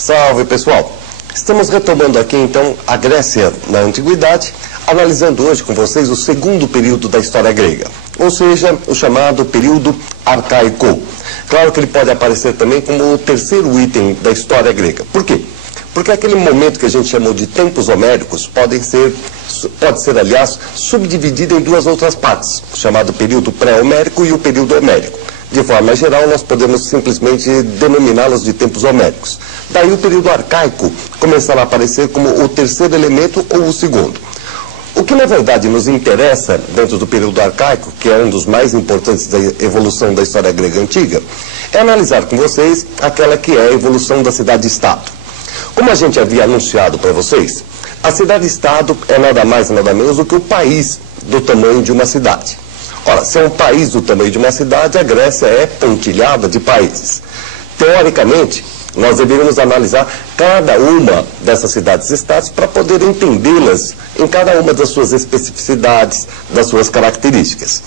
Salve, pessoal! Estamos retomando aqui, então, a Grécia na Antiguidade, analisando hoje com vocês o segundo período da história grega, ou seja, o chamado período arcaico. Claro que ele pode aparecer também como o terceiro item da história grega. Por quê? Porque aquele momento que a gente chamou de tempos homéricos pode ser, aliás, subdividido em duas outras partes, o chamado período pré-homérico e o período homérico. De forma geral, nós podemos simplesmente denominá-los de tempos homéricos. Daí o período arcaico começará a aparecer como o terceiro elemento ou o segundo. O que, na verdade, nos interessa dentro do período arcaico, que é um dos mais importantes da evolução da história grega antiga, é analisar com vocês aquela que é a evolução da cidade-estado. Como a gente havia anunciado para vocês, a cidade-estado é nada mais e nada menos do que o país do tamanho de uma cidade. Ora, se é um país do tamanho de uma cidade, a Grécia é pontilhada de países. Teoricamente, nós deveríamos analisar cada uma dessas cidades-estados para poder entendê-las em cada uma das suas especificidades, das suas características.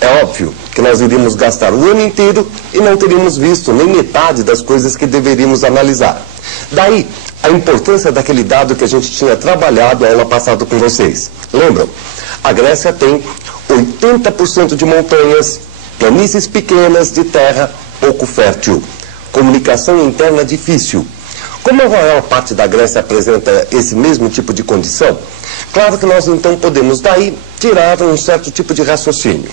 É óbvio que nós iríamos gastar o ano inteiro e não teríamos visto nem metade das coisas que deveríamos analisar. Daí, a importância daquele dado que a gente tinha trabalhado a aula passada com vocês. Lembram? A Grécia tem 80% de montanhas, planícies pequenas de terra pouco fértil, comunicação interna difícil. Como a maior parte da Grécia apresenta esse mesmo tipo de condição, claro que nós então podemos daí tirar um certo tipo de raciocínio.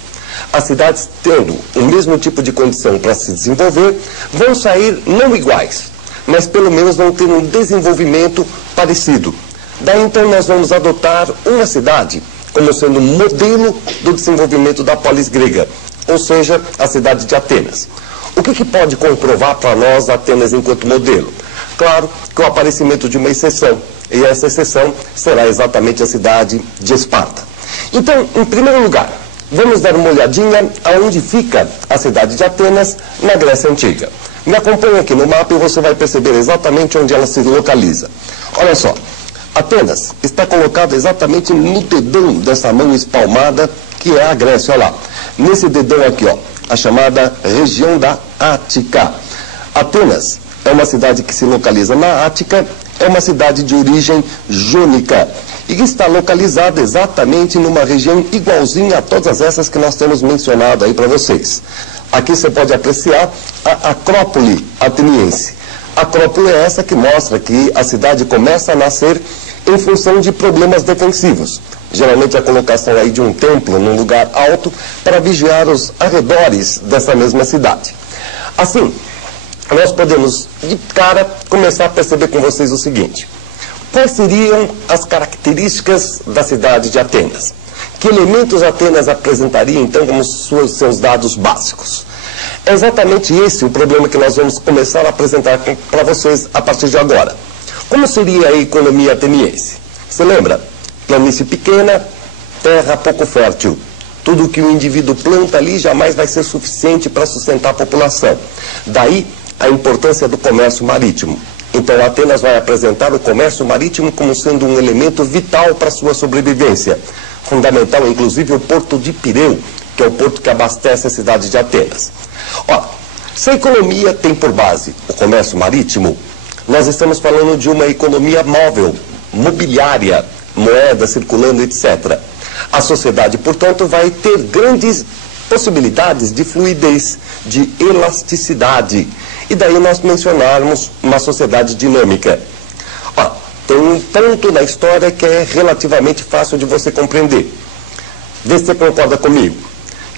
As cidades tendo o mesmo tipo de condição para se desenvolver, vão sair não iguais, mas pelo menos vão ter um desenvolvimento parecido. Daí então nós vamos adotar uma cidade como sendo um modelo do desenvolvimento da polis grega, ou seja, a cidade de Atenas. O que pode comprovar para nós Atenas enquanto modelo? Claro que o aparecimento de uma exceção, e essa exceção será exatamente a cidade de Esparta. Então, em primeiro lugar, vamos dar uma olhadinha aonde fica a cidade de Atenas na Grécia Antiga. Me acompanhe aqui no mapa e você vai perceber exatamente onde ela se localiza. Olha só. Atenas está colocada exatamente no dedão dessa mão espalmada, que é a Grécia. Olha lá, nesse dedão aqui, ó, a chamada região da Ática. Atenas é uma cidade que se localiza na Ática, é uma cidade de origem jônica e que está localizada exatamente numa região igualzinha a todas essas que nós temos mencionado aí para vocês. Aqui você pode apreciar a Acrópole ateniense. A Acrópole é essa que mostra que a cidade começa a nascer em função de problemas defensivos. Geralmente a colocação aí de um templo num lugar alto para vigiar os arredores dessa mesma cidade. Assim, nós podemos, de cara, começar a perceber com vocês o seguinte. Quais seriam as características da cidade de Atenas? Que elementos Atenas apresentaria, então, como seus dados básicos? É exatamente esse o problema que nós vamos começar a apresentar para vocês a partir de agora. Como seria a economia ateniense? Você lembra? Planície pequena, terra pouco fértil. Tudo que o indivíduo planta ali jamais vai ser suficiente para sustentar a população. Daí a importância do comércio marítimo. Então Atenas vai apresentar o comércio marítimo como sendo um elemento vital para a sua sobrevivência. Fundamental, inclusive, o porto de Pireu, que é o porto que abastece a cidade de Atenas. Ora, se a economia tem por base o comércio marítimo, nós estamos falando de uma economia móvel, mobiliária, moeda circulando, etc. A sociedade, portanto, vai ter grandes possibilidades de fluidez, de elasticidade. E daí nós mencionarmos uma sociedade dinâmica. Ora, tem um ponto na história que é relativamente fácil de você compreender. Vê se você concorda comigo.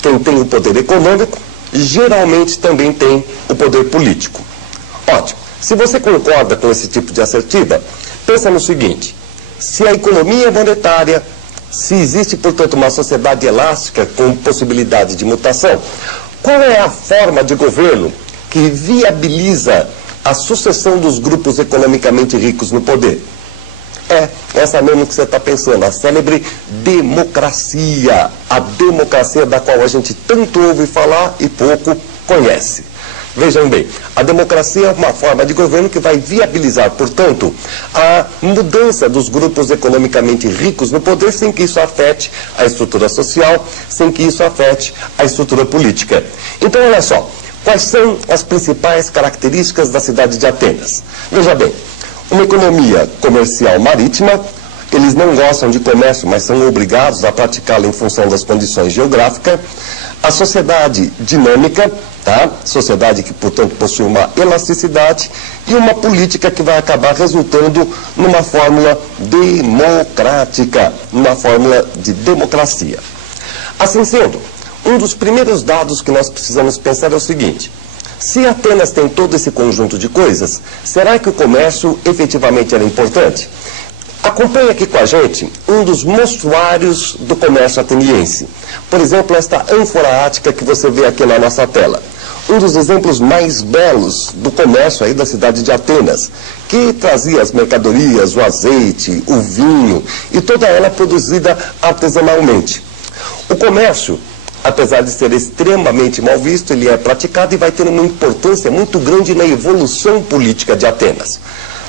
Quem tem o poder econômico, geralmente também tem o poder político. Ótimo. Se você concorda com esse tipo de assertiva, pensa no seguinte. Se a economia é monetária, se existe, portanto, uma sociedade elástica com possibilidade de mutação, qual é a forma de governo que viabiliza a sucessão dos grupos economicamente ricos no poder? É essa mesmo que você está pensando, a célebre democracia. A democracia da qual a gente tanto ouve falar e pouco conhece. Vejam bem, a democracia é uma forma de governo que vai viabilizar, portanto, a mudança dos grupos economicamente ricos no poder sem que isso afete a estrutura social, sem que isso afete a estrutura política. Então, olha só, Quais são as principais características da cidade de Atenas? Veja bem, uma economia comercial marítima. Eles não gostam de comércio, mas são obrigados a praticá-lo em função das condições geográficas. A sociedade dinâmica, tá? Sociedade que, portanto, possui uma elasticidade e uma política que vai acabar resultando numa fórmula democrática, numa fórmula de democracia. Assim sendo, um dos primeiros dados que nós precisamos pensar é o seguinte: se Atenas tem todo esse conjunto de coisas, será que o comércio efetivamente era importante? Acompanhe aqui com a gente um dos mostruários do comércio ateniense. Por exemplo, esta ânfora ática que você vê aqui na nossa tela. Um dos exemplos mais belos do comércio aí da cidade de Atenas, que trazia as mercadorias, o azeite, o vinho, e toda ela produzida artesanalmente. O comércio, apesar de ser extremamente mal visto, ele é praticado e vai ter uma importância muito grande na evolução política de Atenas.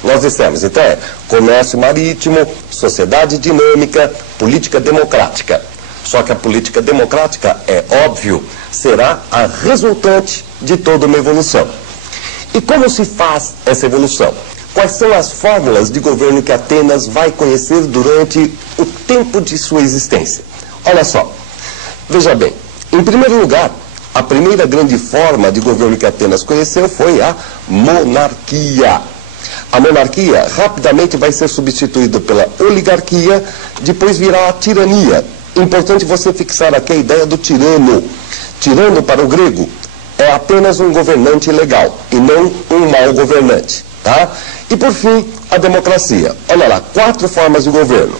Nós dissemos, então, comércio marítimo, sociedade dinâmica, política democrática. Só que a política democrática, é óbvio, será a resultante de toda uma evolução. E como se faz essa evolução? Quais são as fórmulas de governo que Atenas vai conhecer durante o tempo de sua existência? Olha só, veja bem, em primeiro lugar, a primeira grande forma de governo que Atenas conheceu foi a monarquia. A monarquia rapidamente vai ser substituída pela oligarquia, depois virá a tirania. Importante você fixar aqui a ideia do tirano. Tirano, para o grego, é apenas um governante legal e não um mau governante. Tá? E por fim, a democracia. Olha lá, 4 formas de governo: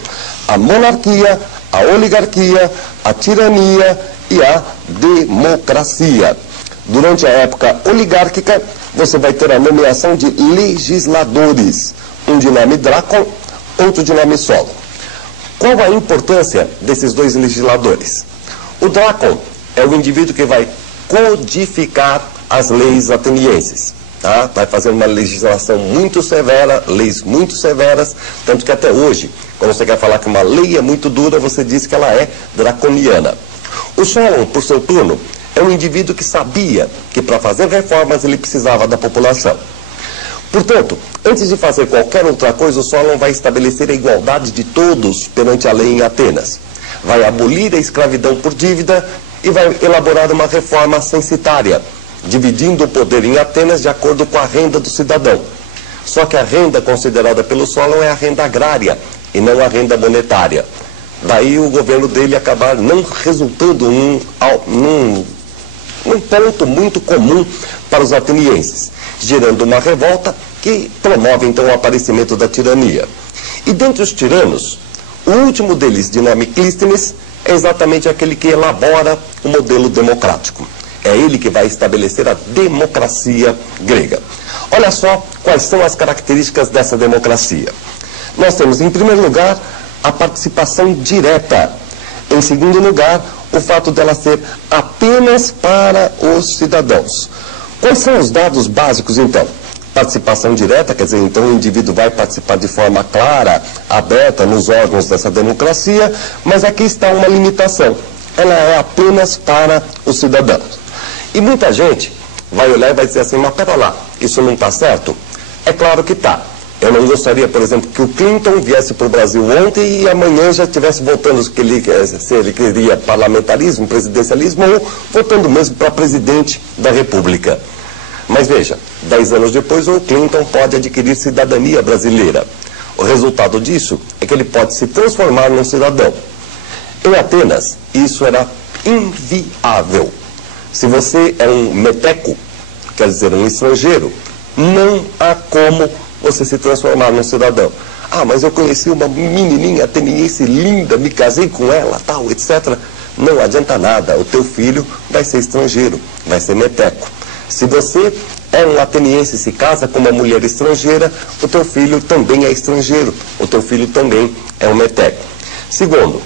a monarquia, a oligarquia, a tirania e a democracia. Durante a época oligárquica, você vai ter a nomeação de legisladores, um de nome Drácon, outro de nome Solon. Qual a importância desses 2 legisladores? O Drácon é o indivíduo que vai codificar as leis atenienses. Tá? Vai fazer uma legislação muito severa, leis muito severas, tanto que até hoje, quando você quer falar que uma lei é muito dura, você diz que ela é draconiana. O Solon, por seu turno, é um indivíduo que sabia que para fazer reformas ele precisava da população. Portanto, antes de fazer qualquer outra coisa, o Solon vai estabelecer a igualdade de todos perante a lei em Atenas. Vai abolir a escravidão por dívida e vai elaborar uma reforma censitária, dividindo o poder em Atenas de acordo com a renda do cidadão. Só que a renda considerada pelo Solon é a renda agrária e não a renda monetária. Daí o governo dele acabar não resultando num ponto muito comum para os atenienses, gerando uma revolta que promove então o aparecimento da tirania. E dentre os tiranos, o último deles, de nome Clístenes, é exatamente aquele que elabora o modelo democrático. É ele que vai estabelecer a democracia grega. Olha só quais são as características dessa democracia. Nós temos, em primeiro lugar, a participação direta. Em segundo lugar, o fato dela ser apenas para os cidadãos. Quais são os dados básicos, então? Participação direta, quer dizer, então o indivíduo vai participar de forma clara, aberta nos órgãos dessa democracia, mas aqui está uma limitação. Ela é apenas para os cidadãos. E muita gente vai olhar e vai dizer assim, mas pera lá, isso não está certo? É claro que está. Eu não gostaria, por exemplo, que o Clinton viesse para o Brasil ontem e amanhã já estivesse votando se ele queria parlamentarismo, presidencialismo ou votando mesmo para presidente da República. Mas veja, 10 anos depois o Clinton pode adquirir cidadania brasileira. O resultado disso é que ele pode se transformar num cidadão. Em Atenas, isso era inviável. Se você é um meteco, quer dizer, um estrangeiro, não há como você se transformar num cidadão. Ah, mas eu conheci uma menininha ateniense linda, me casei com ela, tal, etc. Não adianta nada, o teu filho vai ser estrangeiro, vai ser meteco. Se você é um ateniense e se casa com uma mulher estrangeira, o teu filho também é estrangeiro, o teu filho também é um meteco. Segundo,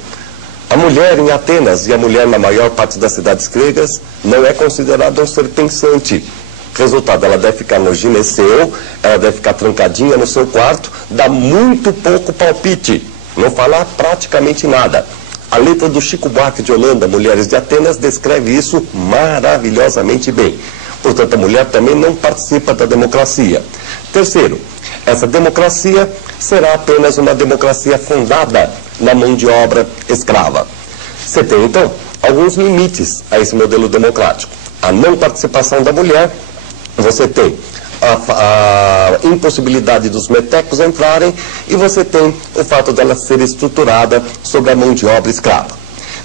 a mulher em Atenas e a mulher na maior parte das cidades gregas não é considerada um ser pensante. Resultado, ela deve ficar no gineceu, ela deve ficar trancadinha no seu quarto, dá muito pouco palpite, não falar praticamente nada. A letra do Chico Buarque de Holanda, Mulheres de Atenas, descreve isso maravilhosamente bem. Portanto, a mulher também não participa da democracia. Terceiro, essa democracia será apenas uma democracia fundada na mão de obra escrava. Você tem, então, alguns limites a esse modelo democrático. A não participação da mulher, você tem a impossibilidade dos metecos entrarem e você tem o fato dela ser estruturada sobre a mão de obra escrava.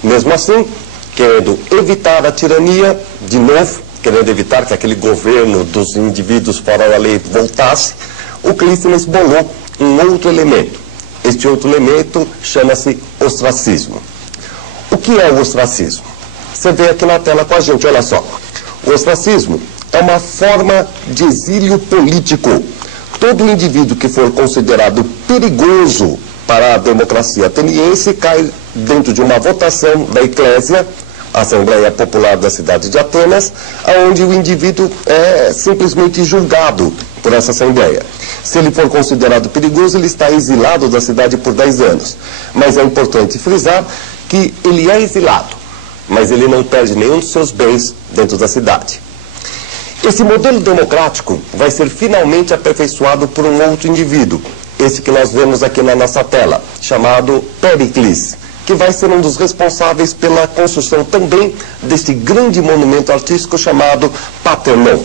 Mesmo assim, querendo evitar a tirania, de novo, querendo evitar que aquele governo dos indivíduos fora da lei voltasse, o Clístenes bolou um outro elemento. Este outro elemento chama-se ostracismo. O que é o ostracismo? Você vê aqui na tela com a gente, olha só. O ostracismo é uma forma de exílio político. Todo indivíduo que for considerado perigoso para a democracia ateniense cai dentro de uma votação da Eclésia, a Assembleia Popular da cidade de Atenas, onde o indivíduo é simplesmente julgado por essa Assembleia. Se ele for considerado perigoso, ele está exilado da cidade por 10 anos. Mas é importante frisar que ele é exilado, mas ele não perde nenhum dos seus bens dentro da cidade. Esse modelo democrático vai ser finalmente aperfeiçoado por um outro indivíduo, esse que nós vemos aqui na nossa tela, chamado Péricles, que vai ser um dos responsáveis pela construção também deste grande monumento artístico chamado Parthenon.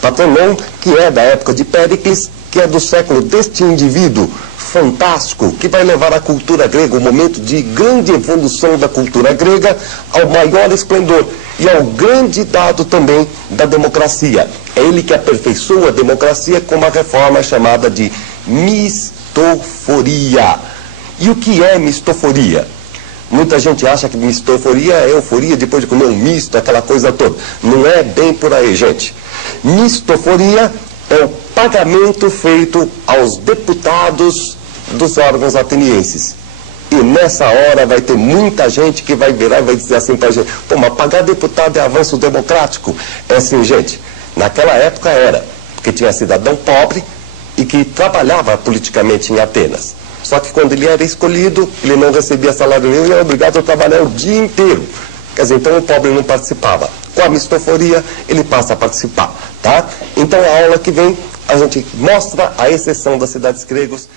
Parthenon, que é da época de Péricles, que é do século deste indivíduo fantástico, que vai levar a cultura grega, um momento de grande evolução da cultura grega, ao maior esplendor e ao grande dado também da democracia. É ele que aperfeiçoa a democracia com uma reforma chamada de mistoforia. E o que é mistoforia? Muita gente acha que mistoforia é euforia depois de comer um misto, aquela coisa toda. Não é bem por aí, gente. Mistoforia é o pagamento feito aos deputados dos órgãos atenienses. E nessa hora vai ter muita gente que vai virar e vai dizer assim para a gente: pô, mas pagar deputado é avanço democrático? É assim, gente, naquela época era, porque tinha cidadão pobre e que trabalhava politicamente em Atenas. Só que quando ele era escolhido, ele não recebia salário nenhum e era obrigado a trabalhar o dia inteiro. Quer dizer, então o pobre não participava. Com a mistoforia, ele passa a participar, tá? Então a aula que vem, a gente mostra a exceção das cidades gregas